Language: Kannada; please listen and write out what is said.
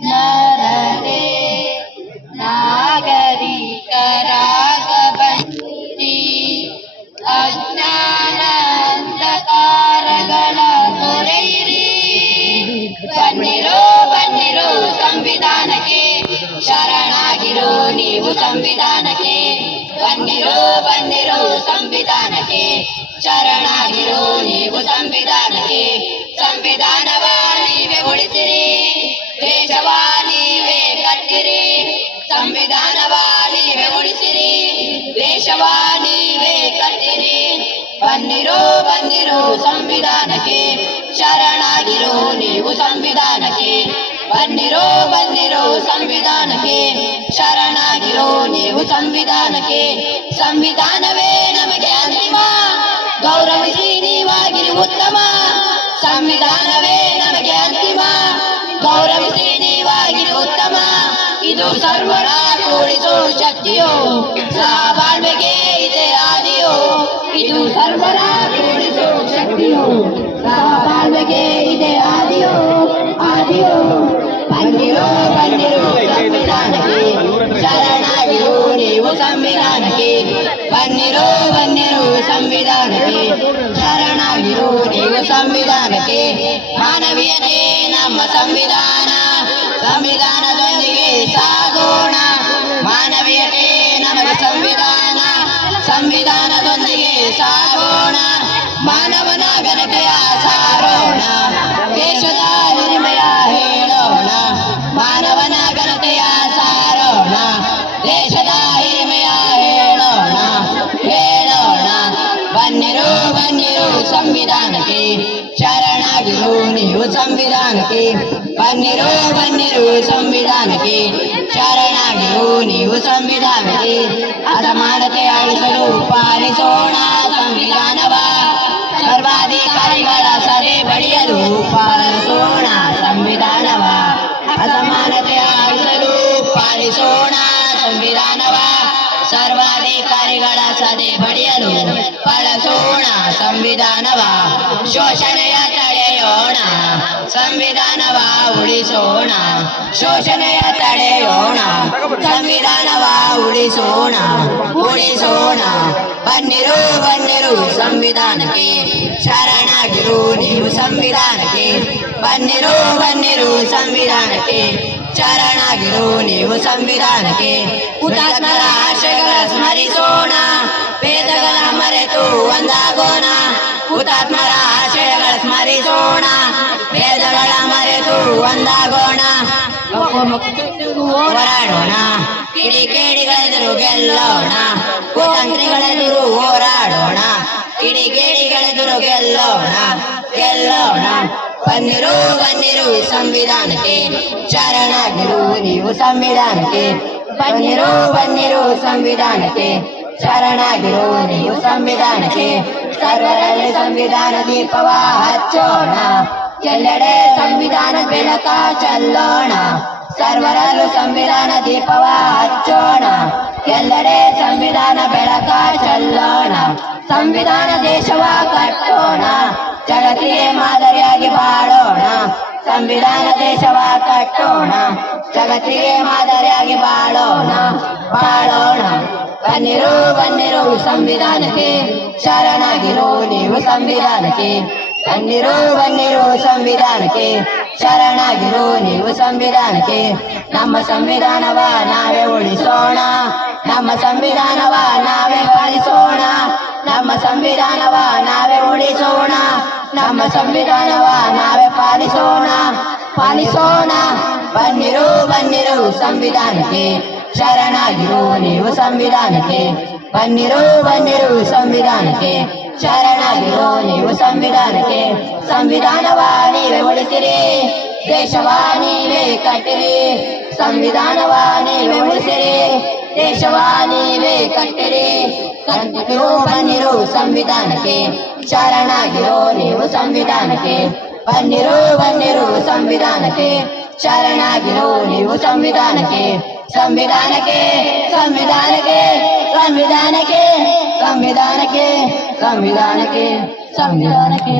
ನರರೇ ನಾಗರಿಕರಾಗ ಬಂದಿ ಅಜ್ಞಾನ ಅಂಧಕಾರಗಳ ತೊರೆಯಿರಿ ಬನ್ನಿರೋ ಬನ್ನಿರೋ ಸಂವಿಧಾನಕ್ಕೆ. ಶರಣಾಗಿರೋ ನೀವು ಸಂವಿಧಾನಕ್ಕೆ. ಬನ್ನಿರೋ ಬನ್ನಿರೋ ಸಂವಿಧಾನಕ್ಕೆ. ಶರಣಾಗಿರೋ ನೀವು ಸಂವಿಧಾನಕ್ಕೆ. ಸಂವಿಧಾನವ ನೀವೇ ಕಟ್ಟಿರಿ. ಬನ್ನಿರೋ ಬಂದಿರೋ ಸಂವಿಧಾನಕ್ಕೆ, ಶರಣಾಗಿರೋ ನೀವು ಸಂವಿಧಾನಕ್ಕೆ. ಬನ್ನಿರೋ ಬಂದಿರೋ ಸಂವಿಧಾನಕ್ಕೆ, ಶರಣಾಗಿರೋ ನೀವು ಸಂವಿಧಾನಕ್ಕೆ. ಸಂವಿಧಾನವೇ ನಮಗೆ ಅಂತಿಮ. ಗೌರವಿಸಿ ನೀವಾಗಿರಿ ಉತ್ತಮ. ಸಂವಿಧಾನವೇ ನಮಗೆ ಅಂತಿಮ. ಗೌರವಿಸಿ ನೀವಾಗಿರಿ ಉತ್ತಮ. ಇದು ಸರ್ವರ ಕೂಡಿಸೋ ಶಕ್ತಿಯೋ. ಆದಿಯೋ ಇದು ಸರ್ವರ ಕೂಡಿಸೋ ಶಕ್ತಿಯು. ಸಹಬಾಳ್ವೆಗೆ ಇದೆ ಆದಿಯೋ ಆದಿಯೋ. ಬಂದಿರೋ ಬನ್ನಿರೋ ಸಂವಿಧಾನಕ್ಕೆ. ಶರಣಾಗಿರೋ ನೀವು ಸಂವಿಧಾನಕ್ಕೆ. ಬನ್ನಿರೋ ಬನ್ನಿರೋ ಸಂವಿಧಾನಕ್ಕೆ. ಶರಣಾಗಿರೋ ನೀವು ಸಂವಿಧಾನಕ್ಕೆ. ಮಾನವೀಯತೆ ನಮ್ಮ ಸಂವಿಧಾನ. ಸಂವಿಧಾನದೊಂದಿಗೆ ಸಾಗೋಣ. ಮಾನವೀಯತೆ ನಮ್ಮ ಸಂವಿಧಾನ. ಸಂವಿಧಾನದೊಂದಿಗೆ ಸಾಗೋಣ. ಮಾನವನ ಘನತೆಯ ಸಾರೋಣ. ದೇಶದ ಹಿರಿಮೆಯ ಹೇಳೋಣ. ಮಾನವನ ಘನತೆಯ ಸಾರೋಣ. ದೇಶದ ಹಿರಿಮೆಯ ಹೇಳೋಣ. ಹೇಳೋಣ. ಬನ್ನಿರು ಬನ್ನಿರು ಸಂವಿಧಾನಕ್ಕೆ. ಶರಣಾಗಿರು ನೀವು ಸಂವಿಧಾನಕ್ಕೆ. ಬನ್ನಿರು ಬನ್ನಿರು ಸಂವಿಧಾನಕ್ಕೆ. ಶರಣಾಗಿರು ನೀವು ಸಂವಿಧಾನಕ್ಕೆ ಅಸಮಾನತೆ ಅಳಿಸಲು ಪಾಲಿಸೋಣ ಸಂವಿಧಾನವ ಸರ್ವಾಧಿಕಾರಿಗಳ ಸದೆ ಬಡಿಯಲು ಪಾಲಿಸೋಣ ಸಂವಿಧಾನವ ಅಸಮಾನತೆ ಅಳಿಸಲು ಪಾಲಿಸೋಣ ಸಂವಿಧಾನವ ಸರ್ವಾಧಿಕಾರಿಗಳ ಸದೆ ಬಡಿಯಲು ಬಳಸೋಣ. ಸಂವಿಧಾನವ ಶೋಷಣೆಯ ತಡೆಯೋಣ. ಸಂವಿಧಾನವ ಉಳಿಸೋಣ. ಶೋಷಣೆಯ ತಡೆಯೋಣ. ಸಂವಿಧಾನವ ಉಳಿಸೋಣ. ಉಳಿಸೋಣ. ಬನ್ನಿರು ಬನ್ನಿರು, ಸಂವಿಧಾನಕ್ಕೆ ಶರಣಾಗಿರು ನೀವು ಸಂವಿಧಾನಕ್ಕೆ. ಬನ್ನಿರು ಬನ್ನಿರು, ಸಂವಿಧಾನಕ್ಕೆ. ಶರಣಾಗಿರು ನೀವು ಸಂವಿಧಾನಕ್ಕೆ ಹುತಾತ್ಮರ ಆಶಯಗಳ ಸ್ಮರಿಸೋಣ. ಭೇದಗಳ ಮರೆತು ಒಂದಾಗೋಣ. ಹುತಾತ್ಮರ ಆಶಯಗಳ ಸ್ಮರಿಸೋಣ. ಭೇದಗಳ ಮರೆತು ಒಂದಾಗೋಣ. ಹೋರಾಡೋಣ. ಕಿಡಿಗೇಡಿಗಳೆದುರು ಗೆಲ್ಲೋಣ. ಕುತಂತ್ರಿಗಳೆದುರು ಹೋರಾಡೋಣ. ಕಿಡಿಗೇಡಿಗಳೆದುರು ಗೆಲ್ಲೋಣ. ಗೆಲ್ಲೋಣ. ಬನ್ನಿರು ಬನ್ನಿರು ಸಂವಿಧಾನಕ್ಕೆ. ಶರಣಾಗಿರು ನೀವು ಸಂವಿಧಾನಕ್ಕೆ. ಬನ್ನಿರು ಬನ್ನಿರು ಸಂವಿಧಾನಕ್ಕೆ. ಶರಣಾಗಿರು ನೀವು ಸಂವಿಧಾನಕ್ಕೆ. ಸರ್ವರಲ್ಲಿ ಸಂವಿಧಾನ ದೀಪವ ಹಚ್ಚೋಣ. ಎಲ್ಲೆಡೆ ಸಂವಿಧಾನ ಬೆಳಕ ಚಲ್ಲೋಣ. ಸರ್ವರಲ್ಲೂ ಸಂವಿಧಾನ ದೀಪವ ಹಚ್ಚೋಣ. ಎಲ್ಲೆಡೆ ಸಂವಿಧಾನ ಬೆಳಕ ಚಲ್ಲೋಣ. ಸಂವಿಧಾನ ದೇಶವ ಕಟ್ಟೋಣ. ಜಗತ್ತಿಗೆ ಮಾದರಿಯಾಗಿ ಬಾಳೋಣ. ಸಂವಿಧಾನ ದೇಶವ ಕಟ್ಟೋಣ. ಜಗತ್ತಿಗೆ ಮಾದರಿಯಾಗಿ ಬಾಳೋಣ. ಬಾಳೋಣ. ಬನ್ನಿರು ಬನ್ನಿರು, ಸಂವಿಧಾನಕ್ಕೆ ಶರಣಾಗಿರು. ನೀವು ಸಂವಿಧಾನಕ್ಕೆ. ಬನ್ನಿರು ಬನ್ನಿರು, ಸಂವಿಧಾನಕ್ಕೆ ಶರಣಾಗಿರು. ನೀವು ಸಂವಿಧಾನಕ್ಕೆ. ನಮ್ಮ ಸಂವಿಧಾನವ ನಾವೇ ಉಳಿಸೋಣ. ನಮ್ಮ ಸಂವಿಧಾನವ ನಾವೇ ಪಾಲಿಸೋಣ. ನಮ್ಮ ಸಂವಿಧಾನವ ನಾವೇ ಉಳಿಸೋಣ. ನಮ್ಮ ಸಂವಿಧಾನವ ನಾವೇ ಪಾಲಿಸೋಣ. ಪಾಲಿಸೋಣ. ಬನ್ನಿರು ಬನ್ನಿರು, ಸಂವಿಧಾನಕ್ಕೆ ಶರಣಾಗಿರು. ನೀವು ಸಂವಿಧಾನಕ್ಕೆ ಬನ್ನಿರು ಬನ್ನಿರು, ಸಂವಿಧಾನಕ್ಕೆ ಶರಣಾಗಿರು. ನೀವು ಸಂವಿಧಾನಕ್ಕೆ ಸಂವಿಧಾನವ ನೀವೇ ಉಳಿಸಿರಿ. ದೇಶವ ನೀವೇ ಕಟ್ಟಿರಿ. ಸಂವಿಧಾನವ ನೀವೇ ಉಳಿಸಿರಿ. ದೇಶವ ನೀವೇ ಕಟ್ಟಿರಿ ಕಂಟಿರು ಬನ್ನಿರು ಸಂವಿಧಾನಕ್ಕೆ ಶರಣಾಗಿರೋ ನೀವು ಸಂವಿಧಾನಕ್ಕೆ ಬನ್ನಿರು ಬನ್ನಿರು ಸಂವಿಧಾನಕ್ಕೆ ಶರಣಾಗಿರೋ ನೀವು ಸಂವಿಧಾನಕ್ಕೆ ಸಂವಿಧಾನಕ್ಕೆ ಸಂವಿಧಾನಕ್ಕೆ ಸಂವಿಧಾನಕ್ಕೆ ಸಂವಿಧಾನಕ್ಕೆ ಸಂವಿಧಾನಕ್ಕೆ ಸಂವಿಧಾನಕ್ಕೆ